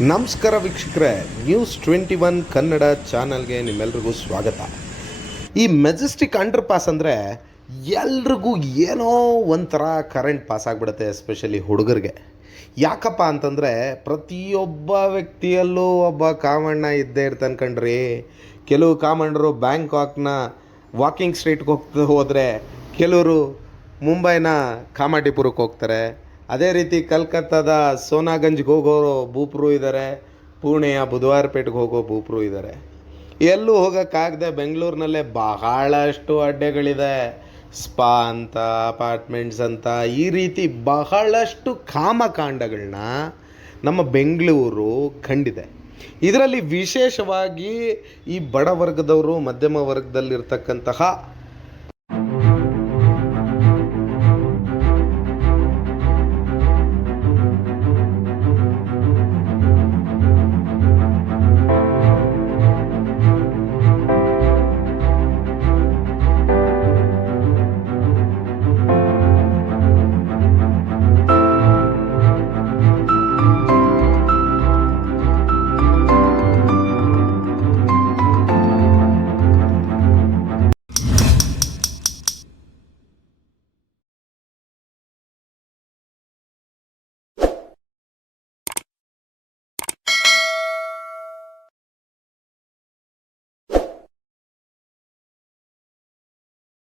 ನಮಸ್ಕಾರ ವೀಕ್ಷಕರೇ, ನ್ಯೂಸ್ 21 ಕನ್ನಡ ಚಾನಲ್ಗೆ ನಿಮ್ಮೆಲ್ರಿಗೂ ಸ್ವಾಗತ. ಈ ಮೆಜೆಸ್ಟಿಕ್ ಅಂಡರ್ ಪಾಸ್ ಅಂದರೆ ಎಲ್ರಿಗೂ ಏನೋ ಒಂಥರ ಕರೆಂಟ್ ಪಾಸ್ ಆಗಿಬಿಡುತ್ತೆ, ಎಸ್ಪೆಷಲಿ ಹುಡುಗರಿಗೆ. ಯಾಕಪ್ಪ ಅಂತಂದರೆ ಪ್ರತಿಯೊಬ್ಬ ವ್ಯಕ್ತಿಯಲ್ಲೂ ಒಬ್ಬ ಕಾಮಣ್ಣ ಇದ್ದೇ ಇರ್ತಾನೆ ಕಣ್ರಿ. ಕೆಲವು ಕಾಮಣ್ಣರು ಬ್ಯಾಂಕಾಕ್ನ ವಾಕಿಂಗ್ ಸ್ಟ್ರೀಟ್ಗೆ ಹೋದರೆ ಕೆಲವರು ಮುಂಬೈನ ಕಾಮಾಟಿಪುರಕ್ಕೆ ಹೋಗ್ತಾರೆ. ಅದೇ ರೀತಿ ಕಲ್ಕತ್ತಾದ ಸೋನಾಗಂಜ್ಗೆ ಹೋಗೋ ಭೂಪರು ಇದ್ದಾರೆ, ಪುಣೆಯ ಬುಧವಾರಪೇಟೆಗೆ ಹೋಗೋ ಭೂಪರು ಇದ್ದಾರೆ. ಎಲ್ಲೂ ಹೋಗೋಕ್ಕಾಗದೆ ಬೆಂಗಳೂರಿನಲ್ಲೇ ಬಹಳಷ್ಟು ಅಡ್ಡೆಗಳಿದೆ. ಸ್ಪಾ ಅಂತ, ಅಪಾರ್ಟ್ಮೆಂಟ್ಸ್ ಅಂತ, ಈ ರೀತಿ ಬಹಳಷ್ಟು ಕಾಮಕಾಂಡಗಳನ್ನ ನಮ್ಮ ಬೆಂಗಳೂರು ಕಂಡಿದೆ. ಇದರಲ್ಲಿ ವಿಶೇಷವಾಗಿ ಈ ಬಡ ವರ್ಗದವರು, ಮಧ್ಯಮ ವರ್ಗದಲ್ಲಿರ್ತಕ್ಕಂತಹ